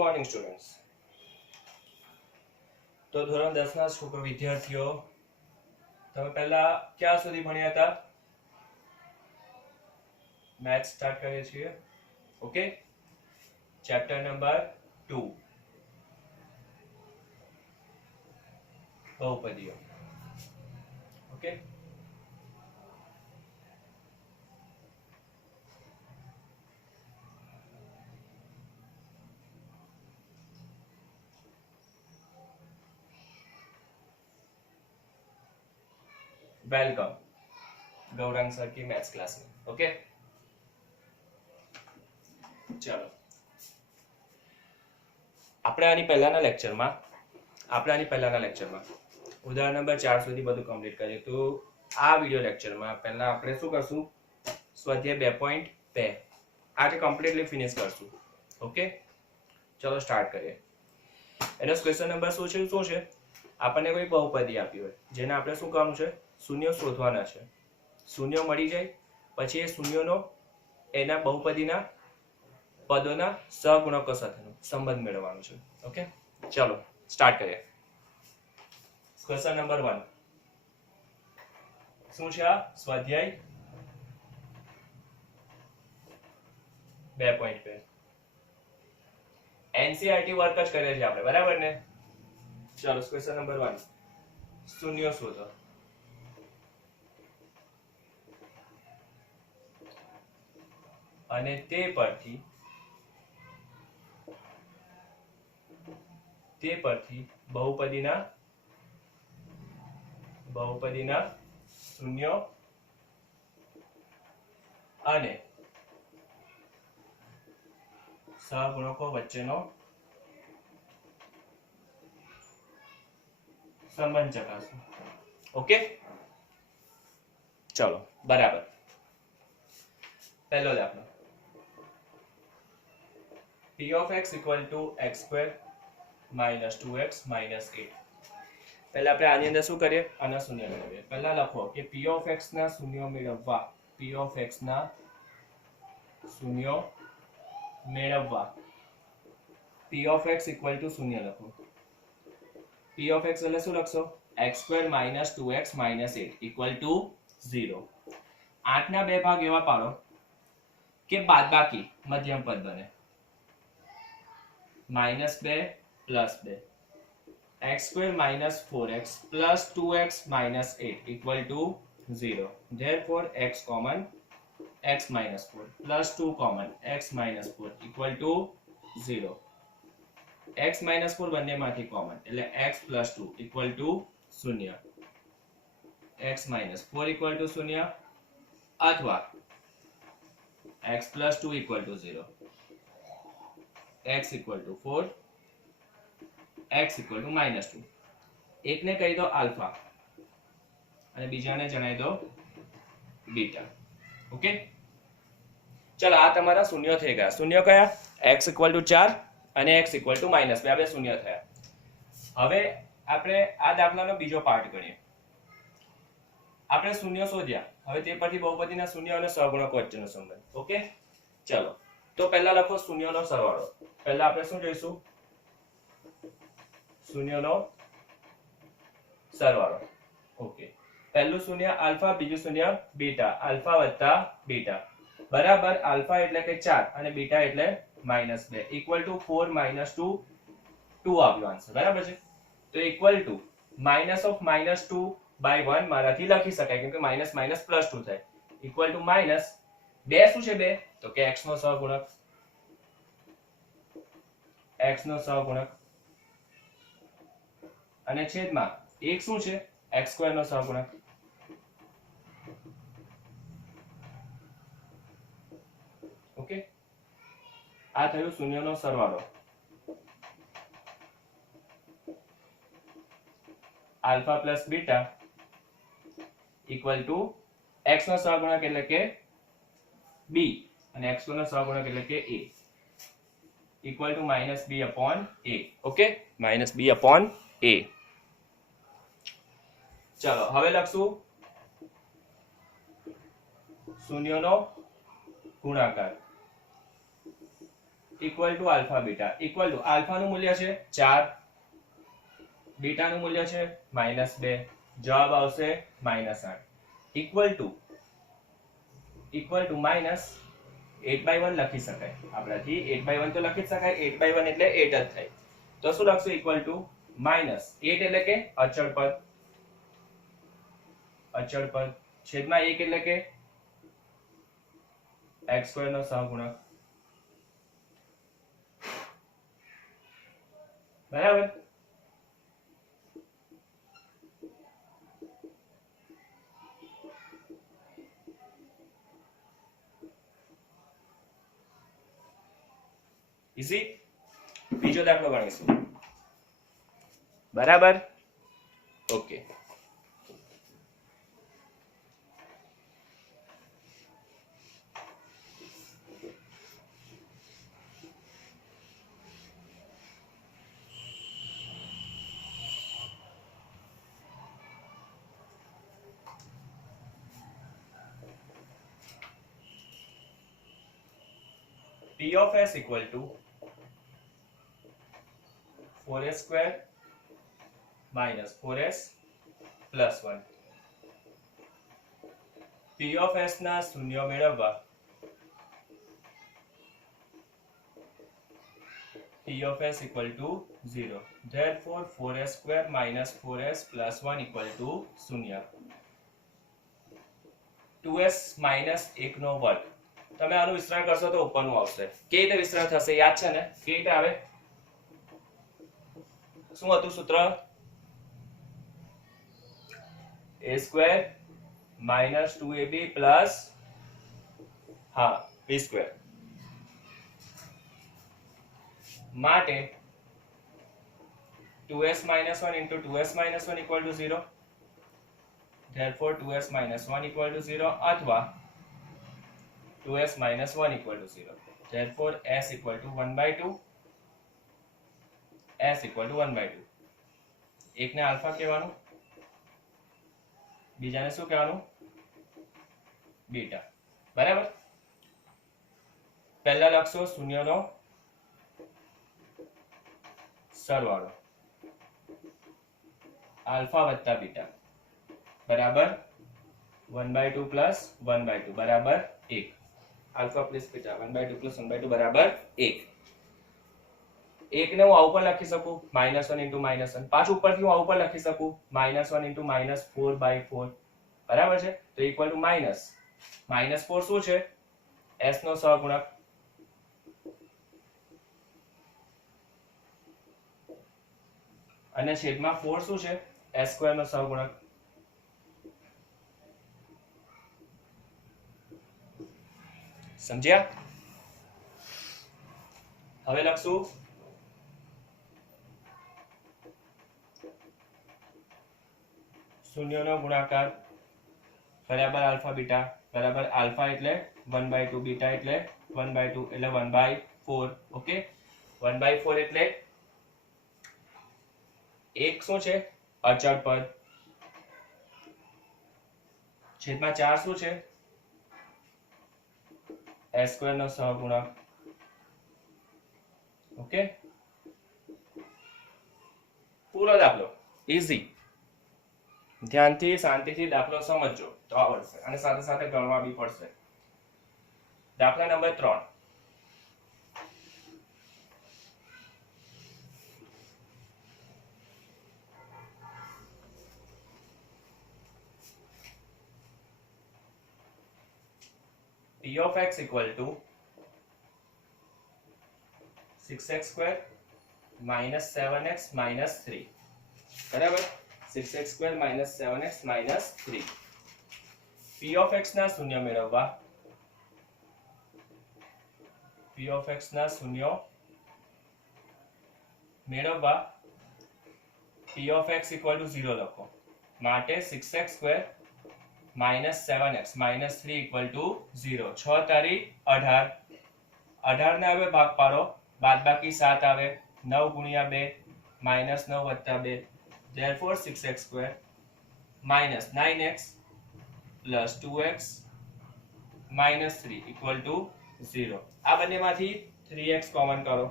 Morning students. તો ધોરણ 10 ના છોકરો વિદ્યાર્થીઓ, તમે પહેલા ક્યાં સુધી ભણ્યા હતા? મેથ્સ સ્ટાર્ટ કરીએ છીએ. ઓકે, ચેપ્ટર નંબર 2, બહુપદીઓ. ઓકે, વેલકમ ગૌરાંગ સર की मैथ्स क्लास में. ओके, चलो આપણે આની પહેલાના લેક્ચરમાં ઉદાહરણ નંબર 4 સુધી બધું કમ્પ્લીટ કરીએ. તો આ વિડિયો લેક્ચરમાં પહેલા આપણે શું કરશું? સ્વાધ્યાય 2.2 આજે કમ્પ્લીટલી ફિનિશ કરશું. ઓકે, ચલો સ્ટાર્ટ કરીએ. એનો ક્વેશ્ચન નંબર શું છે? આપણને કોઈ બહુપદી આપી હોય જેને આપણે શું કરવાનું છે? શૂન્ય શોધવાના છે. શૂન્ય મળી જાય પછી એ શૂન્યનો એના બહુપદીના પદોના સહગુણકો સાથેનો સંબંધ મેળવવાનો છે. ઓકે, ચલો સ્ટાર્ટ કરીએ. ક્વેશ્ચન નંબર 1 શું છે? આ સ્વાધ્યાય 2.2 એનસીઈઆરટી વર્ક જ કરીએ છીએ આપણે, બરાબર ને? ચલો ક્વેશ્ચન નંબર 1, શૂન્ય શોધો. અને તે પરથી બહુપદીના શૂન્યો અને સહગુણકો વચ્ચેનો સંબંધ ચકાસો. ઓકે, ચલો બરાબર. પહેલો દાખલો, p of x equal to x square minus 2x minus 8. પહેલા આપણે આની અંદર શું કરીએ? આના શૂન્ય મેળવીએ. પહેલા લખો કે p of x ના શૂન્યો મેળવવા p of x equal to શૂન્ય લખો. p of x એટલે શું લખશો? x square minus 2x minus 8 equal to 0. 8 ના બે ભાગ એવા પાડો કે બાદબાકી મધ્યમ પદ બને. -2 + 2 x square minus 4x plus 2x minus 8 equal to 0. Therefore x common, x minus 4 plus 2 common, x minus 4 equal to 0. x minus 4 બંનેમાંથી કોમન એટલે x plus 2 equal to 0. x minus 4 equal to 0 અથવા x plus 2 equal to 0. x equal to 4, x equal to -2. એકને કહી દો alpha અને બીજાને જણાવી દો બીટા. ઓકે, ચલો આ તમારા શૂન્ય થઈ ગયા. શૂન્ય કયા? x equal to 4 અને x equal to -2 આ બે શૂન્ય થયા. હવે આપણે આ દાખલાનો બીજો પાર્ટ ગણીએ. આપણે શૂન્ય શોધ્યા, હવે તે પરથી બહુપદીના શૂન્ય અને સહગુણકો વચ્ચેનો સંબંધ. ઓકે, ચલો તો પહેલા લખો શૂન્યનો સરવાળો. પહેલા આપણે શું જોઈશું? શૂન્યનો સરવાળો. ઓકે, પહેલું શૂન્ય આલ્ફા, બીજું શૂન્ય બીટા. આલ્ફા વત્તા બીટા બરાબર આલ્ફા એટલે કે 4 અને બીટા એટલે -2 ઇક્વલ ટુ 4 - 2 2 આવ્યો આન્સર, બરાબર છે? તો ઇક્વલ ટુ -2 by 1 મારાથી લખી શકાય કેમ કે માઇનસ માઇનસ પ્લસ 2 થાય. ઇક્વલ ટુ -2 શું છે? 2 તો કે x નો સહગુણક, અને છેદમાં 1 શું છે? x સ્ક્વેર નો સહગુણક. ઓકે, આ થયું શૂન્યનો સરવાળો. Alpha plus beta equal two x નો સહગુણક એટલે કે b અને x નો સહગુણક એટલે કે a equal to -b upon a. Okay, -b upon a. ચલો હવે લખશું શૂન્યનો ગુણાકાર. Equal to alpha beta equal to આલ્ફાનું મૂલ્ય છે 4, બીટાનું મૂલ્ય છે -2, જવાબ આવશે -8 ઇક્વલ ટુ -8/1 લખી શકાય આપણાથી 8/1 તો લખી જ શકાય 8/1 એટલે 8 જ થાય તો શું લખશું ઇક્વલ ટુ -8 એટલે કે અચળ પદ છેદમાં 1 એટલે કે x² નો સહગુણક બરાબર ઈઝી બીજો દાખલો ગણીશું બરાબર okay P of s equal to 4s square minus 4s plus 1. P of s ના શૂન્ય મેળવવા P of s equal to 0. Therefore 4s square minus 4s plus 1 equal to 0. 2s minus 1 નો વર્ગ તમે આનું વિસ્તરણ કરશો તો ઉપરનું આવશે કેવી રીતે વિસ્તરણ થશે યાદ છે ને કેવી રીતે આવે શું હતું સૂત્ર a square minus 2ab plus b square માટે 2s minus 1 into 2s minus 1 equal to 0. Therefore 2s minus 1 equal to 0 अथवा 2s minus 1 equal to 0. Therefore s equal to 1/2. s equal to 1/2. એક ને આલ્ફા કહેવાનું બીજાને શું કહેવાનું beta બરાબર પહેલા લખશો શૂન્યનો સરવાળો આલ્ફા વત્તા બીટા બરાબર 1/2 plus 1/2 બરાબર 1 આલ્ફા પ્લસ બીટા 1/2 plus 1/2 બરાબર 1 એક ને હું આવું પણ લખી શકું -1 into -1 પાછું ઉપરથી હું આવું પણ લખી શકું -1 into -4/4 બરાબર છે તો ઇક્વલ ટુ -4 શું છે s નો સહગુણક અને છેદમાં 4 શું છે s² નો સહગુણક સમજ્યા હવે લખશું શૂન્યનો ગુણાકાર બરાબર આલ્ફા બીટા બરાબર આલ્ફા એટલે 1/2 બીટા એટલે 1/2 એટલે 1/4 ઓકે 1/4 એટલે એક શું છે અચળ પદ છેદમાં 4 શું છે s² નો સહગુણક ઓકે પૂરો દાખલો ઈઝી ધ્યાનથી શાંતિથી દાખલો સમજજો તો આવડશે અને સાથે સાથે ગણવા બી પડશે દાખલા number 3 P of x equal to 6x square minus 7x minus 3 બરાબર 6x square minus 7x minus 3 P of x ના શૂન્ય મેળવવા P of x ના શૂન્ય મેળવવા P of x equal to 0 લખો માટે 6x square minus 7x minus 3 equal to 0 6 તારી 18 18 ને હવે ભાગ પાડો બાદ બાકી 7 આવે 9 ગુણ્યા 2 minus 9 વત્તા 2 therefore 6x square minus 9x plus 2x minus 3 equal to 0 આ બંનેમાંથી 3x કોમન કરો,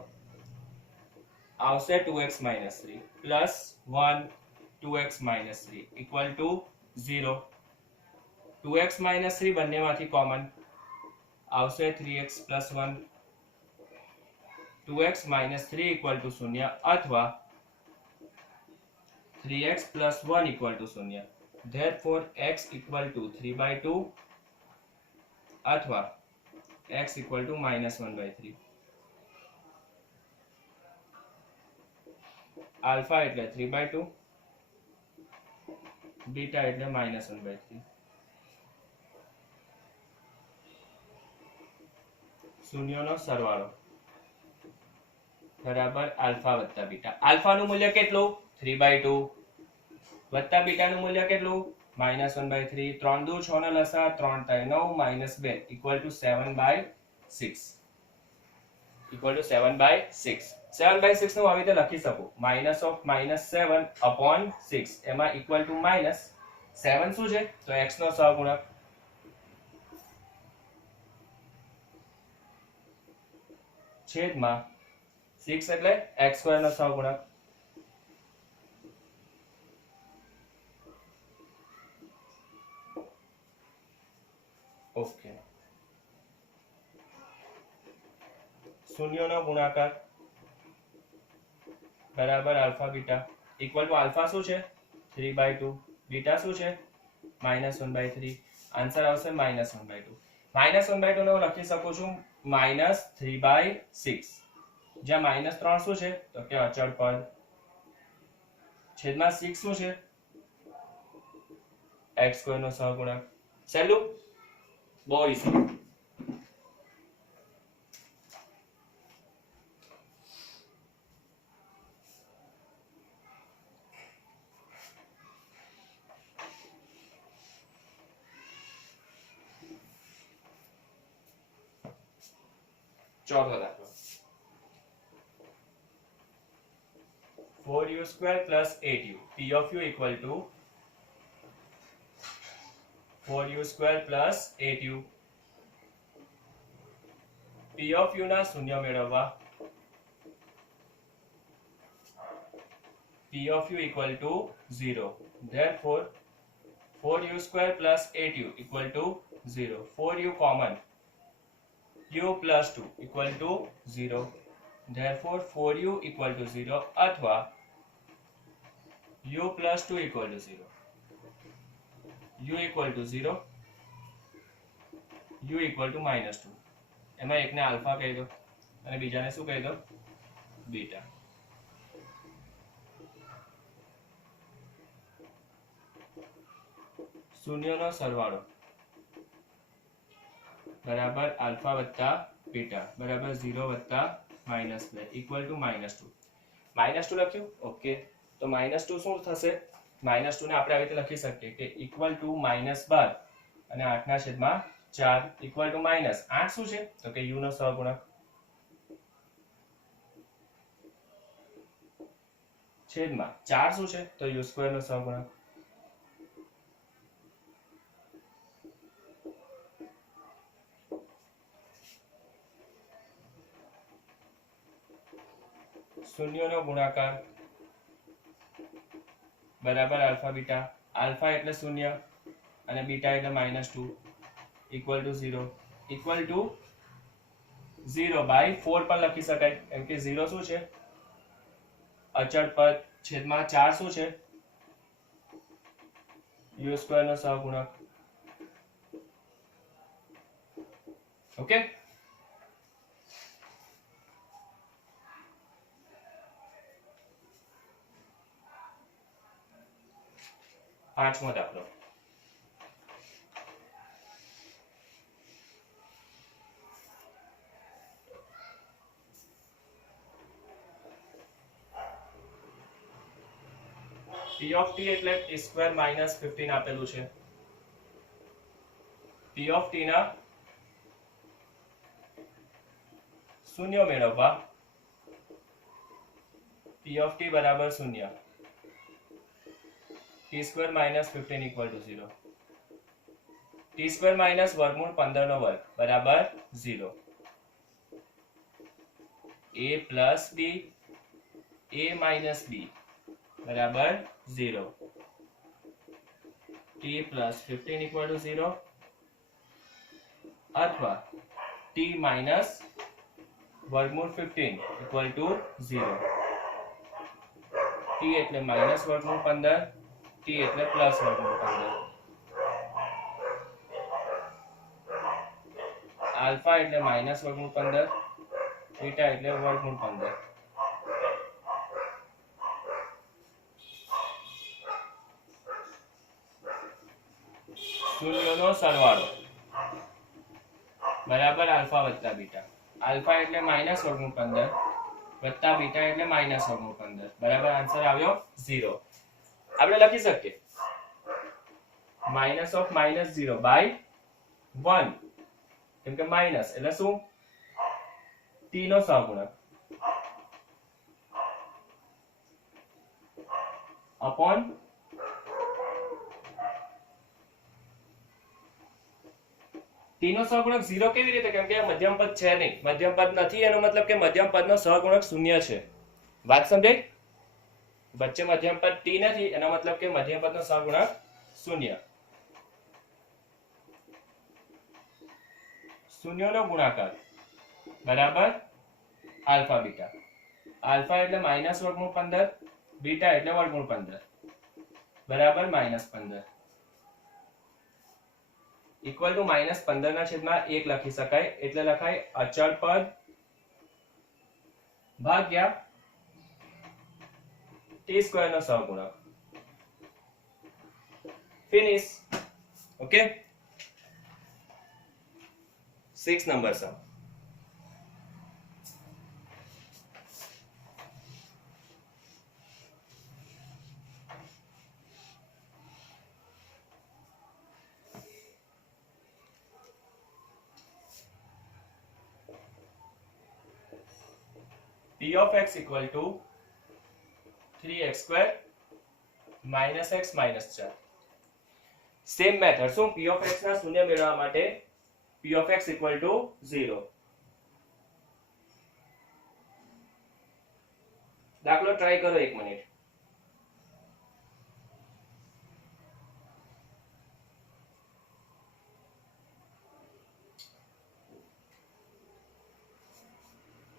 આવશે 2x minus 3 plus 1 2x minus 3 equal to 0. 2x minus 3 બંનેમાંથી કોમન આવશે 3x plus 1. 2x minus 3 equal to 0 અથવા 3x plus 1 equal two 0. Therefore x equal to 3/2 અથવા x equal to -1/3. Alpha એટલે 3/2, beta એટલે -1/3. શૂન્યોનો સરવાળો બરાબર આલ્ફા વત્તા બીટા. આલ્ફાનું મૂલ્ય કેટલું? 3/2 વત્તા બીટાનું મૂલ્ય કેટલું? -1/3. 3 દુ 6 નો લસા 3 3 9 -2 ઇક્વલ ટુ 7/6 ઇક્વલ ટુ 7/6. 7/6 નું આવી રીતે લખી શકું -7 upon 6 એમાં ઇક્વલ ટુ માઇનસ 7 શું છે? તો x નો સહગુણક છેદમાં 6 એટલે x² નો સહગુણક. ઓકે, શૂન્યોનો ગુણાકાર બરાબર alpha beta equal to alpha શું છે? 3/2, બીટા શું છે? -1/3. આન્સર આવશે -1/2. -1/2 ને હું લખી શકું છું -3/6. જ્યાં -3 શું છે? તો કે અચળ પદ. છેદમાં 6 શું છે? x² નો સહગુણક. સહેલું, બહુ ઈઝી. ચોથો દાખલો 4u² plus 8u. P of u equal to 4u² plus 8u. P of u ના શૂન્ય મેળવવા P of u equal to 0. Therefore 4u² plus 8u equal to 0. 4u common, u plus 2 equal to 0. Therefore 4u equal to 0 અથવા u plus 2 equal to 0. u equal to 0, u equal to -2. એમાં એકને alpha કહી દો અને બીજાને શું કહી દો? બીટા. શૂન્યનો સરવાળો બરાબર આલ્ફા વત્તા બીટા બરાબર 0 વત્તા -2 ઇક્વલ ટુ -2. -2 લખ્યું. ઓકે, તો -2 શું થશે? -2 ને આપણે આવી રીતે લખી શકીએ કે ઇક્વલ ટુ -12 અને 8/4 ઇક્વલ ટુ -8 શું છે? તો કે u નો સહગુણક છેદમાં 4 શું છે? તો u² નો સહગુણક. શૂન્યનો ગુણાકાર બરાબર આલ્ફા બીટા. આલ્ફા એટલે શૂન્ય અને બીટા એટલે -2 ઇક્વલ ટુ 0. ઇક્વલ ટુ 0/4 પણ લખી શકાય કેમ કે 0 શું છે? અચળ પદ. છેદમાં 4 શું છે? u² નો સહગુણક. ઓકે, પાંચમો દાખલો P of t એટલે t² -15 આપેલું છે. P of t ના શૂન્ય મેળવવા P of t બરાબર 0. t² -15 equal to 0. t² - વર્ગમૂળ 15 નો વર્ગ બરાબર 0. a plus B a minus B બરાબર 0 t પ્લસ 15 ઇક્વલ ટુ 0 અથવા t માઇનસ વર્ગમૂળ 15 ઇક્વલ ટુ 0 t એટલે માઇનસ વર્ગમૂળ 15 t એટલે પ્લસ વર્ગમૂળ 15 આલ્ફા એટલે માઇનસ વર્ગમૂળ 15 બીટા એટલે વર્ગમૂળ 15 શૂન્યોનો સરવાળો બરાબર આલ્ફા વત્તા બીટા આલ્ફા એટલે માઇનસ વર્ગમૂળ 15 વત્તા બીટા એટલે માઇનસ વર્ગમૂળ 15 બરાબર આન્સર આવ્યો 0 આપણે લખી શકીએ માઇનસ ઓફ માઇનસ 0 બાય 1 કેમ કે માઇનસ એટલે શું t નો સહગુણક અપોન t નો સહગુણક 0 કેવી રીતે કેમ કે મધ્યમ પદ છે નહીં મધ્યમ પદ નથી એનો મતલબ કે મધ્યમ પદનો સહગુણક 0 છે વાત સમજાઈ વચ્ચે મધ્યમ પદ t નથી એનો મતલબ કે મધ્યમ પદનો સહગુણક 0 શૂન્યનો ગુણાકાર બરાબર આલ્ફા બીટા આલ્ફા એટલે માઇનસ વર્ગમૂળ 15 બીટા એટલે વર્ગમૂળ 15 બરાબર માઇનસ 15 ઇક્વલ ટુ માઇનસ 15 ના છેદમાં 1 લખી શકાય એટલે લખાય અચળ પદ ભાગ્યા t સ્ક્વેર નો સહગુણક finish okay 6 number sum p of x equal to 3x square minus x minus 4 same method શું p of x ના શૂન્ય મેળવવા માટે p of x equal to 0 દાખલો ટ્રાય કરો 1 મિનિટ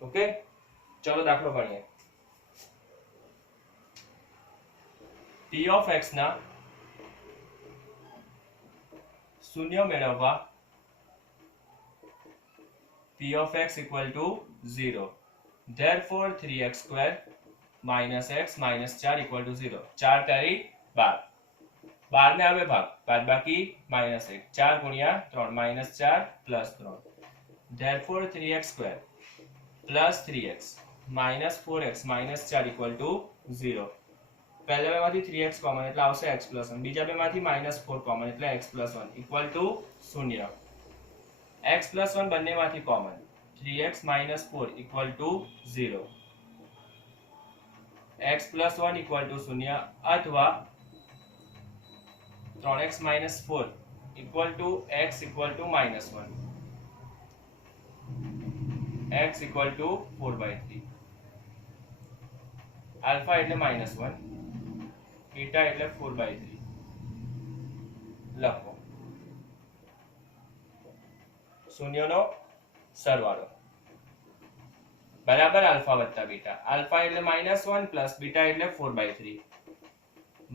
ઓકે चलो दाखलो गणिए p of x ना शून्य मेळववा p of x equal to 0 therefore 3x square minus x minus 4 equal to 0 4 तारी 12 12 ने आवे भाग बाद बाकी minus 1 4 गुणिया 3 minus 4 plus 3 therefore 3x square plus 3x minus 4x minus 4 equal to 0 પહેલા બેમાંથી 3x કોમન એટલે આવશે x plus 1 બીજા બેમાંથી -4 કોમન એટલે x plus 1 equal to 0 x plus 1 બંનેમાંથી common 3x minus 4 equal to 0 x plus 1 equal to 0 અથવા 3x minus 4 equal to x equal to -1 x equal to 4/3 alpha એટલે -1 beta એટલે 4/3 લખો શૂન્યનો સરવાળો બરાબર આલ્ફા વત્તા બીટા આલ્ફા એટલે -1 પ્લસ બીટા એટલે 4/3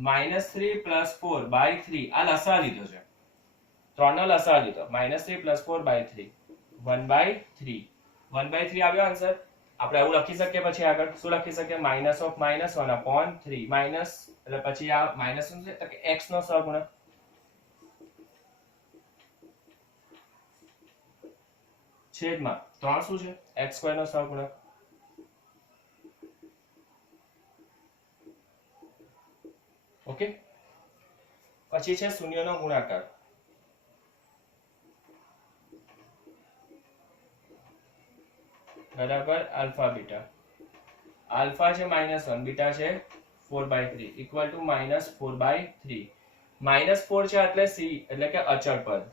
-3 પ્લસ 4/3 આ લસા લીધો છે 3 નો લસા લીધો -3 પ્લસ 4/3 1/3 1/3 આવ્યો આન્સર આપણે એવું લખી શકીએ પછી આગળ શું લખી શકીએ માઇનસ ઓફ -1 upon 3 માઇનસ એટલે પછી આ માઇનસ શું છે તો કે x નો સહગુણક છેદમાં 3 શું છે x² નો સહગુણક ઓકે પછી છે શૂન્યનો ગુણાકાર बराबर अल्फा बीटा अल्फा છે -1 बीटा છે 4/3 इक्वल टू -4/3 -4 છે એટલે c એટલે કે અચળ પદ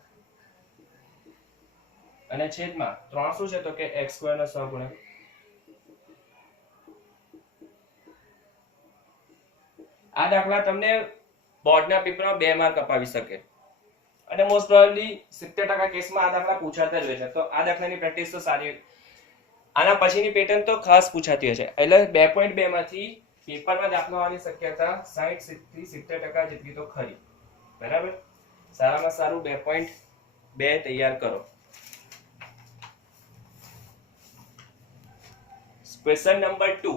અને છેદમાં 3 શું છે તો કે x² નો સહગુણક આ દાખલા તમને બોર્ડના પેપરમાં 2 માર્ક અપાવી શકે અને મોસ્ટ પ્રોબેબલી 70% કેસમાં આ દાખલા પૂછાતા જ હોય છે. તો આ દાખલાની પ્રેક્ટિસ તો સારી, આના પછીની પેટર્ન તો ખાસ પૂછાતી હશે. એટલે 2.2 માંથી પેપરમાં દાખલો આવવાની શક્યતા 60 થી 70% જેટલી તો ખરી. બરાબર, સારામાં સારું 2.2 તૈયાર કરો. Question number 2.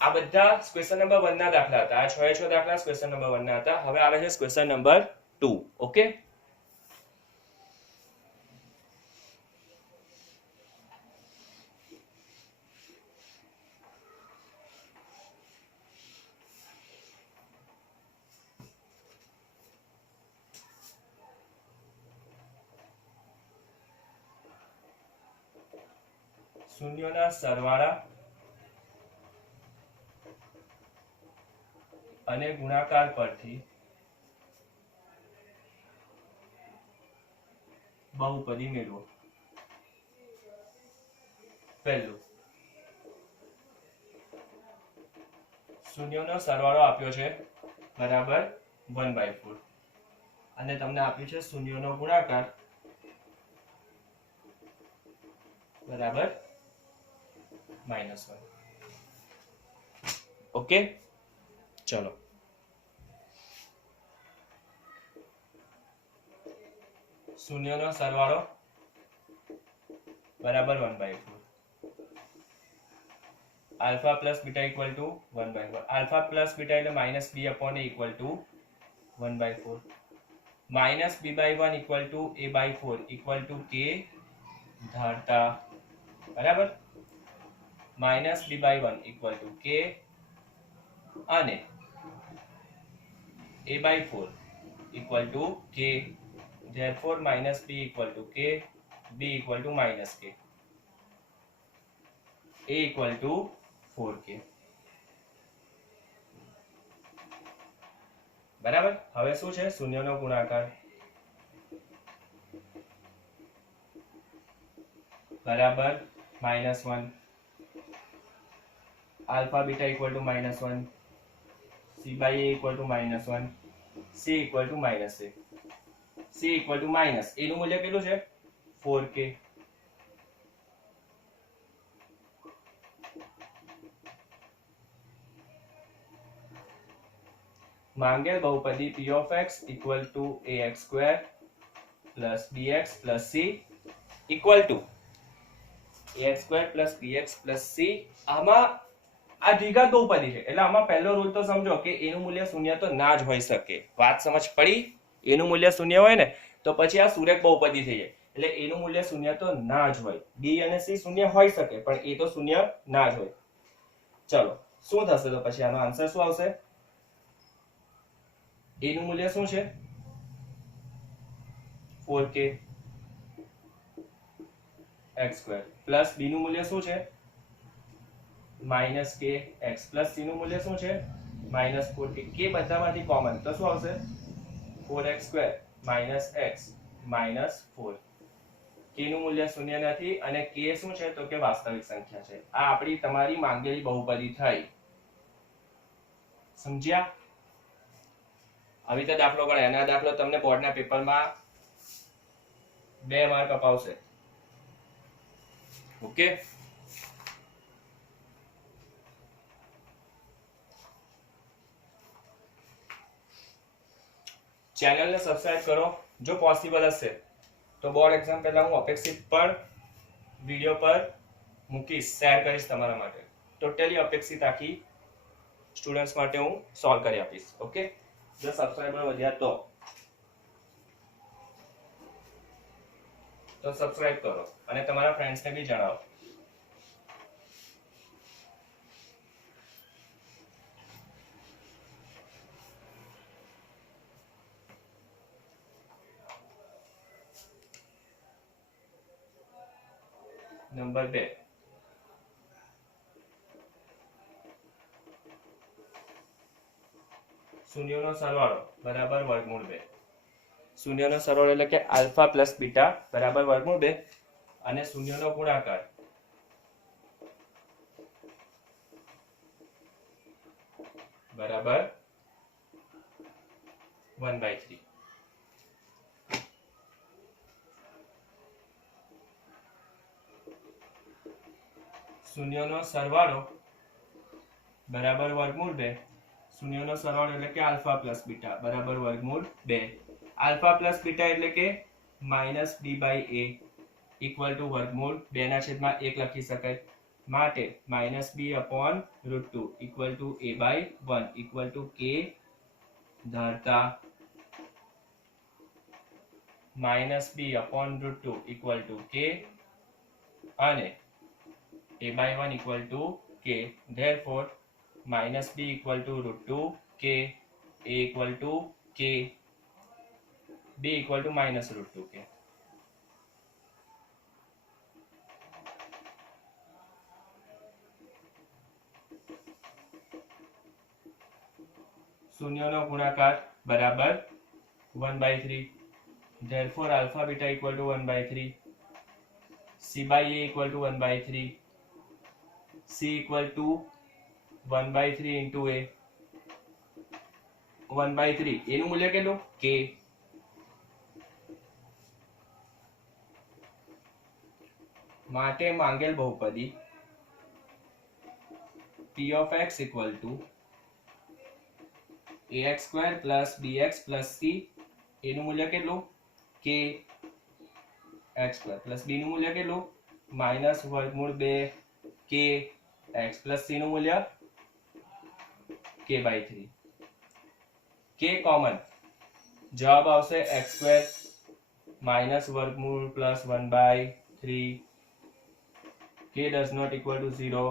આ બધા ક્વેશ્ચન નંબર 1 ના દાખલા હતા. આ 6 દાખલા ક્વેશ્ચન નંબર 1 ના હતા. હવે આવે છે ક્વેશ્ચન નંબર 2. ઓકે, શૂન્યોના સરવાળા અને ગુણાકાર પરથી બહુપદી મેળવો. પહેલું, શૂન્યોનો સરવાળો આપ્યો છે બરાબર 1/4 અને તમને આપ્યું છે શૂન્યોનો ગુણાકાર બરાબર -1. ઓકે, ચલો શૂન્યનો સરવાળો બરાબર 1/4. Alpha plus beta equal to 1/4. Alpha plus beta એટલે -b/a equal to 1/4. -b/1 equal to a/4 equal to k ધારતા. બરાબર, -b/1 ઇક્વલ ટુ k અને a/4 equal to k. therefore -b equal to k, b equal to -k, a equal to 4k. બરાબર, હવે શું છે શૂન્યનો ગુણાકાર બરાબર -1. Alpha beta equal to -1, c/a equal to -1, c equal to -a, c equal to -a નું મૂલ્ય કેટલું છે 4k. માંગેલ બહુપદી p of x equal to ax² plus bx plus c equal to ax² plus bx plus c. આમાં આ દ્વિઘાત બહુપદી છે એટલે આમાં પહેલો રૂલ તો સમજો કે એનું મૂલ્ય શૂન્ય તો ના જ હોઈ શકે. વાત સમજ પડી? એનું મૂલ્ય શૂન્ય હોય ને તો પછી આ સુરેખ બહુપદી થઈ જાય. એટલે એનું મૂલ્ય શૂન્ય તો ના જ હોય. b અને c શૂન્ય હોઈ શકે પણ એ તો શૂન્ય ના જ હોય. ચલો શું થશે તો પછી આનો આન્સર શું આવશે? a નું મૂલ્ય શું છે 4k x² પ્લસ b નું મૂલ્ય શું છે -k x પ્લસ c નું મૂલ્ય શું છે -4k. k બધામાંથી કોમન તો શું આવશે 4x² x -4. k નું મૂલ્ય શૂન્ય નથી અને k શું છે તો કે વાસ્તવિક સંખ્યા છે. આ આપણી તમારી માંગેલી બહુપદી થઈ. સમજ્યા? આવી રીતે દાખલો ગણાય અને આ દાખલો તમને બોર્ડના પેપરમાં 2 માર્ક અપાવશે. ઓકે, ચેનલને સબસ્ક્રાઇબ કરો જો પોસિબલ હશે તો. બોર્ડ એક્ઝામ પહેલા હું અપેક્ષિત પણ વિડિયો પર મૂકીશ, શેર કરીશ તમારા માટે. ટોટલી અપેક્ષિત આખી સ્ટુડન્ટ્સ માટે હું સોલ્વ કરી આપીશ. ઓકે, જો સબસ્ક્રાઇબર વધ્યા તો સબસ્ક્રાઇબ કરો અને તમારા ફ્રેન્ડ્સને બી જણાવો. નંબર 2, શૂન્યોનો સરવાળો બરાબર વર્ગમૂળ 2. શૂન્યનો સરવાળો એટલે કે આલ્ફા પ્લસ બીટા બરાબર વર્ગમૂળ 2 અને શૂન્યનો ગુણાકાર બરાબર 1/3. શૂન્યનો સરવાળો બરાબર વર્ગમૂળ 2. શૂન્યનો સરવાળો એટલે કે આલ્ફા પ્લસ બીટા બરાબર વર્ગમૂળ 2. આલ્ફા પ્લસ બીટા એટલે કે -b/a ઇક્વલ ટુ વર્ગમૂળ 2 ના છેદમાં 1 લખી શકાય. માટે -b/√2 equal to a/1 equal to k ધારતા -b/√2 equal to k અને a/1 equal to k. Therefore, -b equal to √2 k, a equal to k, b equal to -√2 k. શૂન્યનો ગુણાકાર બરાબર 1/3. Therefore, alpha beta equal to 1/3. c/a equal to 1/3. c equal to 1/3 into a. 1/3 એનું મૂલ્ય કેટલું k. માટે માંગેલ બહુપદી p of x equal to ax² plus bx plus c એનું મૂલ્ય કેટલું k x² plus b નું મૂલ્ય કેટલું -√2 k x plus c નું મૂલ્ય k/3. k કોમન જવાબ આવશે x² -√2 plus 1/3. k does not equal to 0.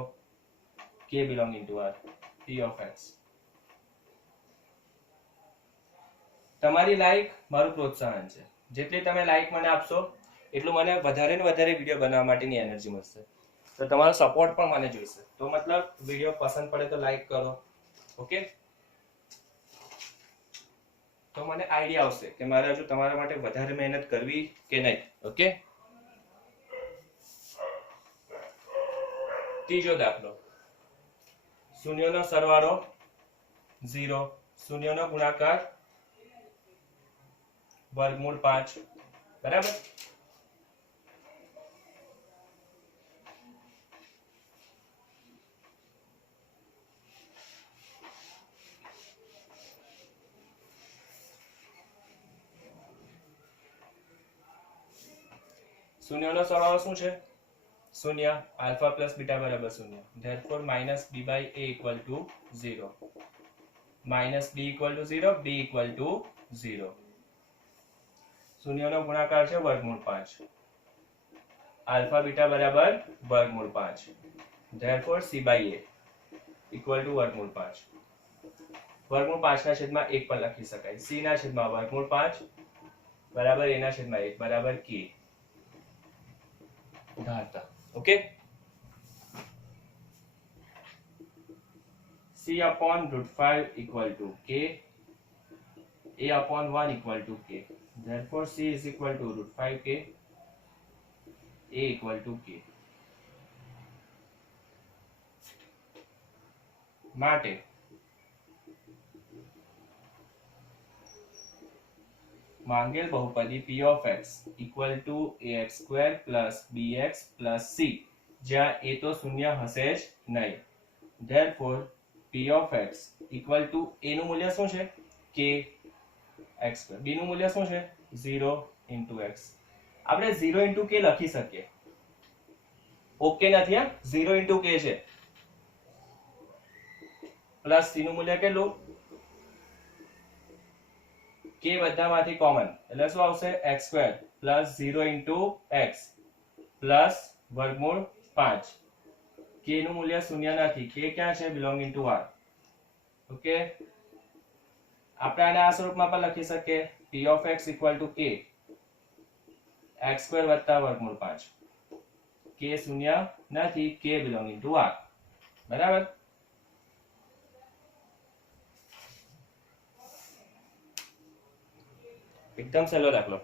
k belonging to R. p of x. તમારી લાઈક મારું પ્રોત્સાહન છે. જેટલી તમે લાઈક મને આપશો એટલું મને વધારે ને વધારે વિડીયો બનાવવા માટેની એનર્જી મળશે. તો તમારો સપોર્ટ પણ મને જોઈશે. તો મતલબ વિડીયો પસંદ પડે તો લાઈક કરો. ઓકે, તો મને આઈડિયા આવશે કે મારે હજુ તમારા માટે વધારે મહેનત કરવી કે નહીં. ઓકે, ત્રીજો દાખલો. શૂન્યનો સરવાળો 0. શૂન્યનો ગુણાકાર વર્ગમૂળ 5 બરાબર. શૂન્યનો સરવાળો શું છે? 0. આલ્ફા પ્લસ બીટા બરાબર 0. Therefore, -b/a equal to 0. -b equal to 0, b equal to 0. શૂન્યનો ગુણાકાર છે વર્ગમૂળ 5. આલ્ફા બીટા બરાબર વર્ગમૂળ 5. Therefore, c/a equal to વર્ગમૂળ 5. વર્ગમૂળ 5 ના છેદમાં 1 પણ લખી શકાય. c ના છેદમાં વર્ગમૂળ 5 બરાબર a ના છેદમાં 1 બરાબર k ધારતા. Okay, c/√5 equal to k, a/1 equal to k. Therefore, c is equal to √5k, a equal to k. માટે માંગેલ બહુપદી p of x equal to ax² plus bx plus c, જ્યાં a તો શૂન્ય હશે જ નહીં. Therefore, p of x equal to a નું મૂલ્ય શું છે k x², b નું મૂલ્ય શું છે 0 into x. આપણે 0 into k લખી શકીએ. ઓકે નથી હા, 0 into k છે. પ્લસ c નું મૂલ્ય કેટલું k બધામાંથી કોમન એટલે શું આવશે x² plus 0 into x plus વર્ગમૂળ 5. k નું મૂલ્ય શૂન્ય નથી. k ક્યાં છે? Belonging to r. ઓકે, આપણે આને આ સ્વરૂપમાં પણ લખી શકીએ p of x equal to k x² વત્તા વર્ગમૂળ 5. k શૂન્ય નથી. k belonging to r. બરાબર. એકદમ સહેલો દાખલો.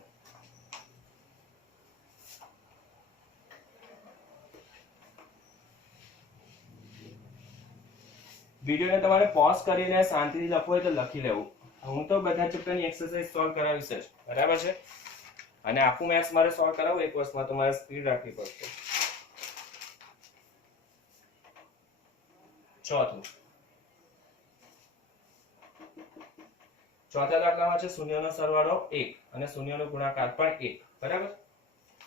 વિડીયોને તમારે પોઝ કરીને શાંતિથી લખવું હોય તો લખી લેવું. હું તો બધા ચેપ્ટરની એક્સરસાઇઝ સોલ્વ કરાવીશ જ, બરાબર છે. અને આખું મેથ્સ મારે સોલ્વ કરાવવું એક વર્ષમાં તો મારે સ્પીડ રાખવી પડશે. ચોથા દાખલામાં છે શૂન્યનો સરવાળો 1 અને શૂન્યનો ગુણાકાર પણ 1, બરાબર.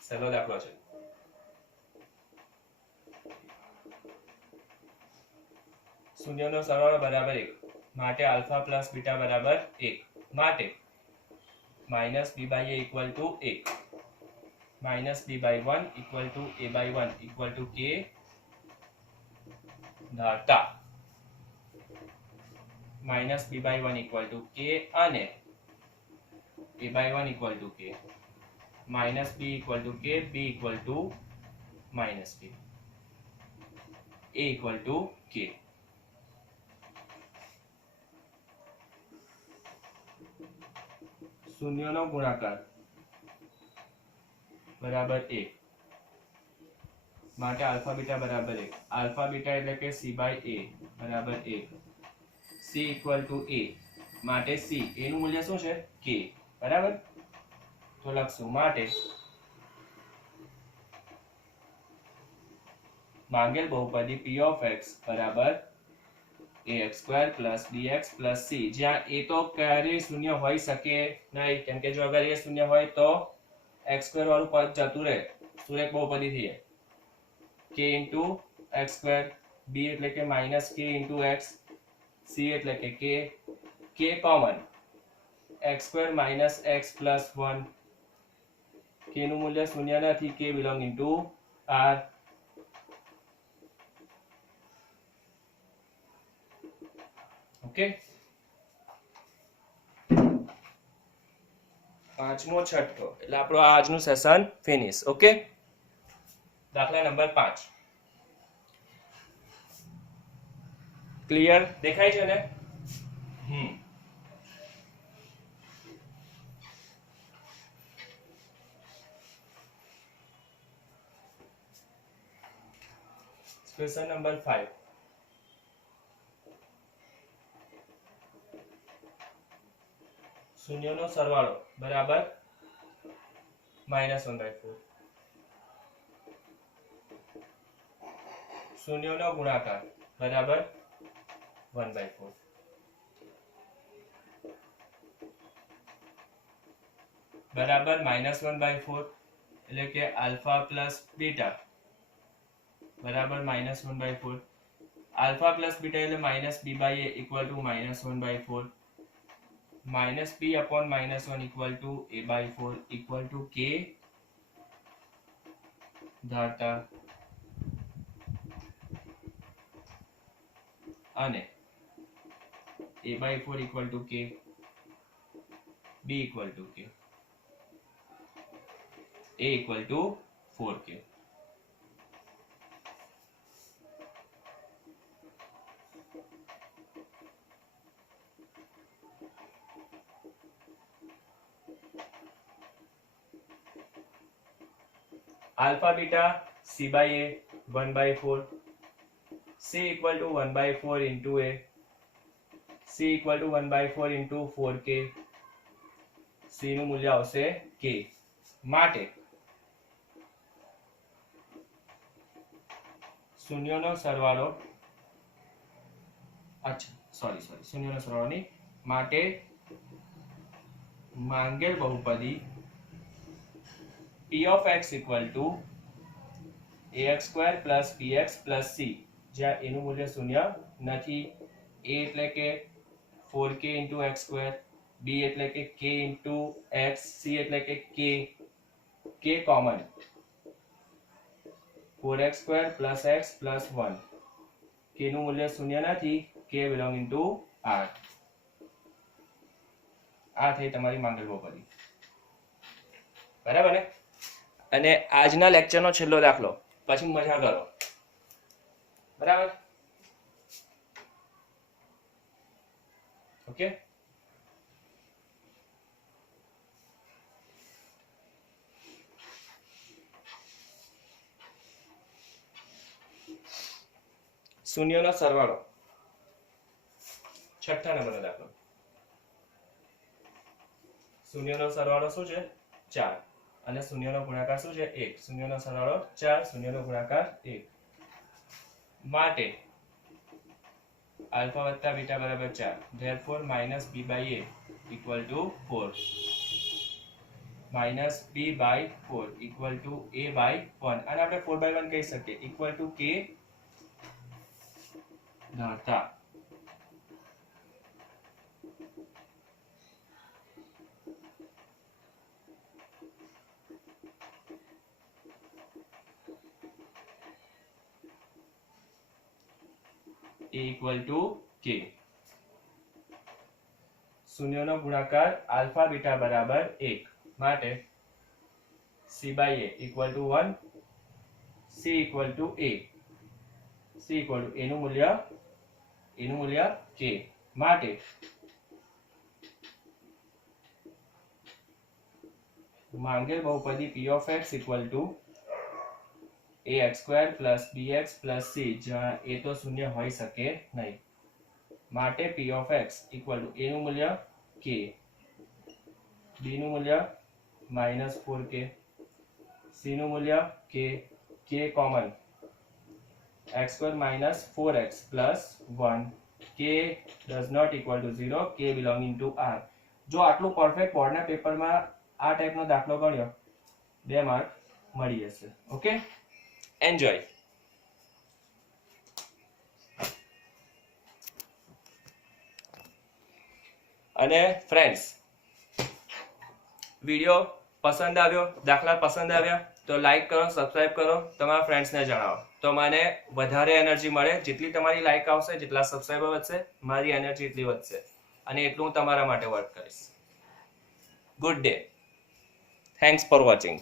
સહેલો દાખલો છે. શૂન્યનો સરવાળો બરાબર 1 માટે આલ્ફા પ્લસ બીટા બરાબર 1 માટે minus b by a equal to 1 minus b by 1 equal to a by 1 equal to k ધાતા minus b by 1 equal to k અને a by 1 equal to k minus b equal to k b equal to minus b a equal to k. શૂન્યનો ગુણાકાર બરાબર 1 માટે alpha beta બરાબર 1. Alpha beta એટલે કે c by a બરાબર 1. c equal to a માટે c a નું મૂલ્ય શું છે k, બરાબર. તો લખશું માટે માંગેલ બહુપદી p of x બરાબર ax² + bx + c, જ્યાં a તો ક્યારેય શૂન્ય હોઈ શકે નહીં, કેમ કે જો અગર એ શૂન્ય હોય તો x² વાળું પદ જતું રહે, સુરેખ બહુપદી થઈ જાય. k * x², b એટલે કે -k * x, c એટલે કે k common x² - x + 1, k નું મૂલ્ય શૂન્ય નથી, k belong into r. Okay. પાંચમો છઠ્ઠો એટલે આપણો આજનું સેશન ફિનિશ. ઓકે. દાખલા નંબર 5 ક્લિયર દેખાય છે ને? ક્વેશ્ચન નંબર 5 શૂન્યનો સરવાળો બરાબર -1/4. શૂન્યનો ગુણાકાર બરાબર 1/4. બરાબર -1/4 એટલે કે આલ્ફા પ્લસ બીટા બરાબર -1/4. આલ્ફા પ્લસ બીટા એટલે -b by a equal to -1/4. -b upon -1 equal to a by 4 equal to k ધાતા અને a by 4 equal to k, b equal to k, a equal to 4k. alpha beta c by a 1/4, c equal to 1/4 into a, c equal to 1/4 into 4k, c નું મૂલ્ય આવશે k. માટે શૂન્યનો સરવાળો શૂન્યનો સરવાળો નહીં, માટે માંગેલ બહુપદી p of x equal to ax² + bx + c, જ્યાં a નું મૂલ્ય શૂન્ય નથી. a એટલે કે 4k * x², b એટલે કે k * x, c એટલે કે k common 4x² + x + 1, k નું મૂલ્ય શૂન્ય નથી, k belong into r. આ થઈ તમારી માંગેલ બહુપદી, બરાબર ને? અને આજના લેક્ચરનો છેલ્લો દાખલો, પછી મજા કરો, બરાબર? ઓકે. શૂન્યનો સરવાળો, છઠ્ઠા નંબરનો દાખલો. શૂન્યનો સરવાળો શું છે 4 અને શૂન્યનો ગુણાકાર શું છે 1. શૂન્યનો સરવાળો 4, શૂન્યનો ગુણાકાર 1. માટે આલ્ફા વત્તા બીટા બરાબર 4. Therefore minus b by a equal to 4. Minus b by 4 equal to a by 1. અને આપણે 4 બાય 1 કહી શકીએ ઇક્વલ ટુ k ધરતા. a equal to k. શૂન્યનો ગુણાકાર આલ્ફા બીટા બરાબર 1 માટે c by a equal to 1, c equal to a, c equal to a નું મૂલ્ય k માટે માંગેલ બહુપદી p of x equal to ax square plus bx plus c, જ્યાં a તો શૂન્ય હોઈ શકે નહીં. માટે p of x equal to a નું મૂલ્ય k, b નું મૂલ્ય -4k, c નું મૂલ્ય k, k common x square minus 4x plus 1, k does not equal to 0, k belonging to r. જો આટલું પરફેક્ટ બોર્ડના પેપરમાં આ ટાઈપનો દાખલો ગણ્યો 2 માર્ક મળી જશે. Okay, enjoy. અને ફ્રેન્ડ્સ, વિડિયો પસંદ આવ્યો, દાખલા પસંદ આવ્યા તો લાઈક કરો, સબસ્ક્રાઇબ કરો, તમારા ફ્રેન્ડ્સને જણાવો તો મને વધારે એનર્જી મળે. જેટલી તમારી લાઈક આવશે, જેટલા સબસ્ક્રાઇબર વધશે, મારી એનર્જી એટલી વધશે અને એટલું હું તમારા માટે વર્ક કરીશ. Good day. Thanks for watching.